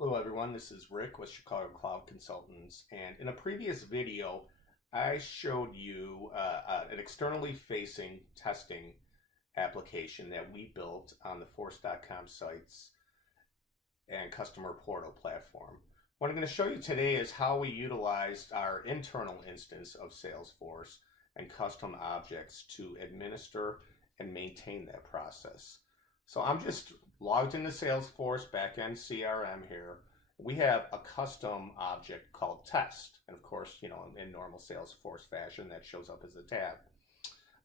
Hello everyone, this is Rick with Chicago Cloud Consultants, and in a previous video I showed you an externally facing testing application that we built on the Force.com sites and customer portal platform. What I'm going to show you today is how we utilized our internal instance of Salesforce and custom objects to administer and maintain that process. So I'm just logged into Salesforce backend CRM here. We have a custom object called test. And of course, in normal Salesforce fashion, that shows up as a tab.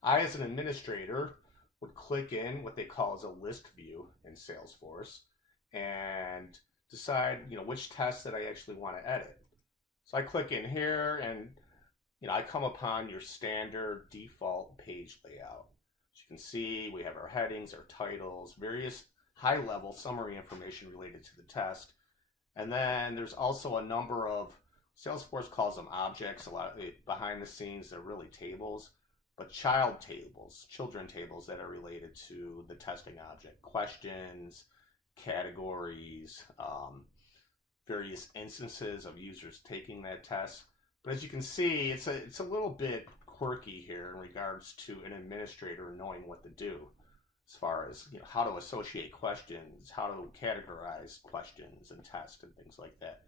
I, as an administrator, would click in what they call as a list view in Salesforce and decide, which tests that I actually want to edit. So I click in here and, I come upon your standard default page layout. As you can see, we have our headings, our titles, various high-level summary information related to the test. And then there's also a number of, Salesforce calls them objects, a lot of behind the scenes, they're really tables, but children tables that are related to the testing object. Questions, categories, various instances of users taking that test. But as you can see, it's a little bit quirky here in regards to an administrator knowing what to do as far as how to associate questions, how to categorize questions and test and things like that.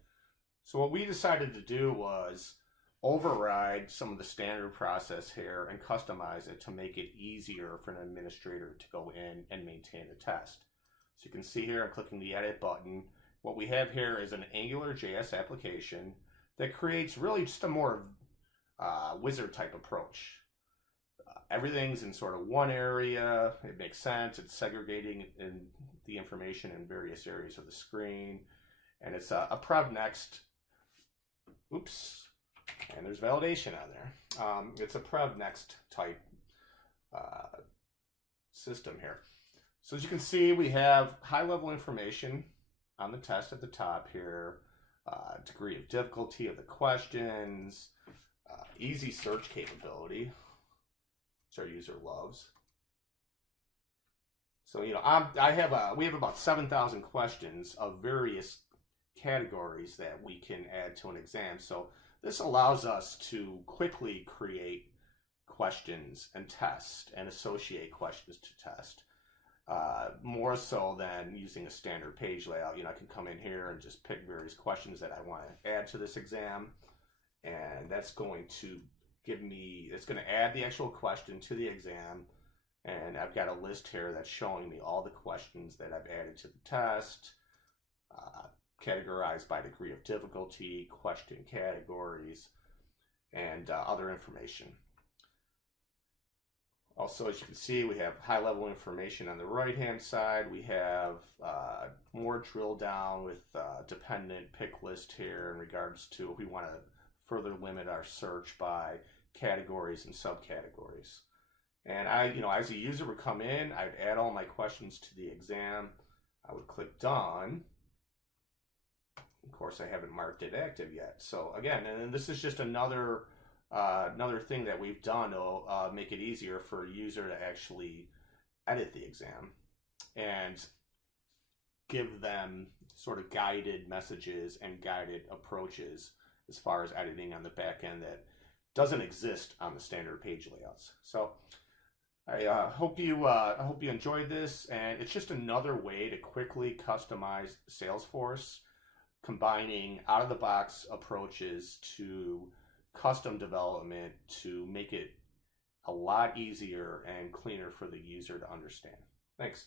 So what we decided to do was override some of the standard process here and customize it to make it easier for an administrator to go in and maintain the test. So you can see here, I'm clicking the edit button. What we have here is an AngularJS application that creates really just a more wizard type approach. Everything's in sort of one area. It makes sense. It's segregating in the information in various areas of the screen. And it's a prev next. Oops. And there's validation on there. It's a prev next type system here. So as you can see, we have high level information on the test at the top here. Degree of difficulty of the questions, easy search capability, which our user loves. So we have about 7,000 questions of various categories that we can add to an exam. So this allows us to quickly create questions and test and associate questions to test. More so than using a standard page layout. I can come in here and just pick various questions that I want to add to this exam, and that's going to it's going to add the actual question to the exam, and I've got a list here that's showing me all the questions that I've added to the test, categorized by degree of difficulty, question categories, and other information. Also, as you can see, we have high-level information on the right-hand side. We have more drill down with dependent pick list here in regards to if we want to further limit our search by categories and subcategories. And I, as a user would come in, I'd add all my questions to the exam. I would click done. Of course, I haven't marked it active yet. So again, and this is just another thing that we've done to make it easier for a user to actually edit the exam and give them sort of guided messages and guided approaches as far as editing on the back end that doesn't exist on the standard page layouts. So I hope you enjoyed this, and it's just another way to quickly customize Salesforce, combining out-of-the-box approaches to custom development to make it a lot easier and cleaner for the user to understand. Thanks.